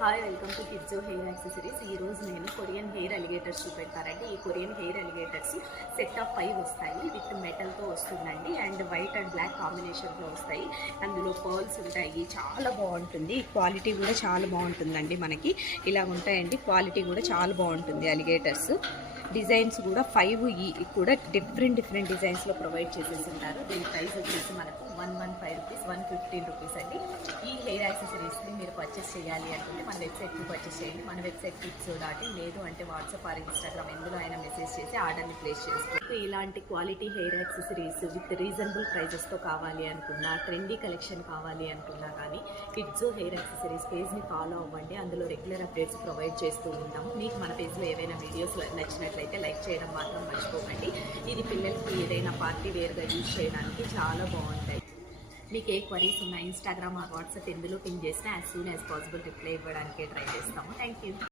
Hi, welcome to Kidzo hair accessories. ఈరోజు నేను Korean hair alligators చూపెడతానండి. ఈ Korean hair alligators set of 5 వస్తాయి. విత్ మెటల్తో వస్తుందండి అండ్ వైట్ అండ్ బ్లాక్ కాంబినేషన్లో వస్తాయి. అందులో పర్ల్స్ ఉంటాయి. చాలా బాగుంటుంది. క్వాలిటీ కూడా చాలా బాగుంటుందండి. మనకి ఇలా ఉంటాయండి. క్వాలిటీ కూడా చాలా బాగుంటుంది. అలిగేటర్స్ డిజైన్స్ కూడా 5 కూడా డిఫరెంట్ డిజైన్స్లో ప్రొవైడ్ చేసేసి ఉంటారు. దీని ప్రైస్ వచ్చేసి మనకు 115 రూపీస్, 115 రూపీస్ అండి. ఈ హెయిర్ యాక్సెసరీస్ని మీరు పర్చేస్ చేయాలి అనుకుంటే మన వెబ్సైట్కి పర్చేస్ చేయండి. మన వెబ్సైట్ కిడ్జో.in, లేదు అంటే వాట్సాప్ ఆర్ ఇన్స్టాగ్రామ్ ఎందులో అయినా మెసేజ్ చేసి ఆర్డర్ని ప్లేస్ చేసుకోవచ్చు. ఇలాంటి quality hair accessories with reasonable ప్రైజెస్తో కావాలి అనుకున్నా, ట్రెండీ కలెక్షన్ కావాలి అనుకున్నా కానీ కిడ్జో హెయిర్ యాక్సెసరీస్ పేజ్ని ఫాలో అవ్వండి. అందులో రెగ్యులర్ అప్డేట్స్ ప్రొవైడ్ చేస్తూ ఉంటాము. మీకు మన పేజ్లో ఏవైనా వీడియోస్ నచ్చినట్లయితే లైక్ చేయడం మాత్రం మర్చిపోకండి. ఇది పిల్లలకి ఏదైనా పార్టీ వేర్గా యూజ్ చేయడానికి చాలా బాగుంటాయి. మీకు ఏ క్వరీస్ ఉన్నా ఇన్స్టాగ్రామ్ ఆర్ వాట్సాప్ ఎందులో పింగ్ చేసినా as soon as possible reply ఇవ్వడానికి ట్రై చేస్తాము. Thank you.